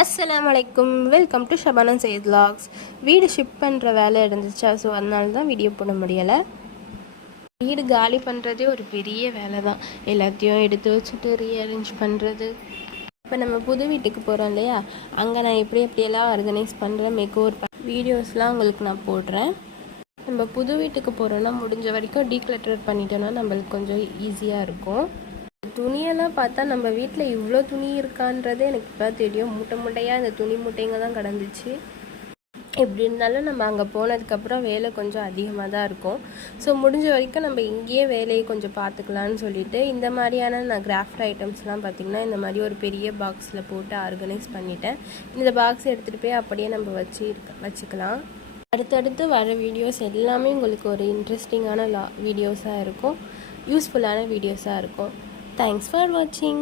அஸ்ஸலாமு அலைக்கும், welcome to Shabana Syed vlogs. வீடு ஷிஃப்ட் பண்ணுற வேலை இருந்துச்சா, ஸோ அதனால தான் வீடியோ போட முடியலை. வீடு காலி பண்ணுறதே ஒரு பெரிய வேலை தான். எல்லாத்தையும் எடுத்து வச்சுட்டு ரீஅரேஞ்ச் பண்ணுறது. இப்போ நம்ம புது வீட்டுக்கு போகிறோம் இல்லையா, அங்கே நான் எப்படியெல்லாம் ஆர்கனைஸ் பண்ணுறேன், மேக்கோவர் வீடியோஸ்லாம் உங்களுக்கு நான் போடுறேன். நம்ம புது வீட்டுக்கு போகிறோன்னா முடிஞ்ச வரைக்கும் டீக்ளட்டர் பண்ணிட்டோன்னா நம்மளுக்கு கொஞ்சம் ஈஸியாக இருக்கும். துணியெல்லாம் பார்த்தா நம்ம வீட்டில் இவ்வளோ துணி இருக்கான்றதே எனக்கு இப்போ தெரியும். மூட்டையாக இந்த துணி மூட்டைங்க தான் கிடந்துச்சு. எப்படி இருந்தாலும் நம்ம அங்கே போனதுக்கப்புறம் வேலை கொஞ்சம் அதிகமாக தான் இருக்கும். ஸோ முடிஞ்ச வரைக்கும் நம்ம இங்கேயே வேலையை கொஞ்சம் பார்த்துக்கலான்னு சொல்லிட்டு இந்த மாதிரியான நான் கிராஃப்ட் ஐட்டம்ஸ்லாம் பார்த்திங்கன்னா இந்த மாதிரி ஒரு பெரிய பாக்ஸில் போட்டு ஆர்கனைஸ் பண்ணிட்டேன். இந்த பாக்ஸ் எடுத்துகிட்டு போய் அப்படியே நம்ம வச்சுக்கலாம். அடுத்தடுத்து வர வீடியோஸ் எல்லாமே உங்களுக்கு ஒரு இன்ட்ரெஸ்டிங்கான வீடியோஸாக இருக்கும், யூஸ்ஃபுல்லான வீடியோஸாக இருக்கும். Thanks for watching.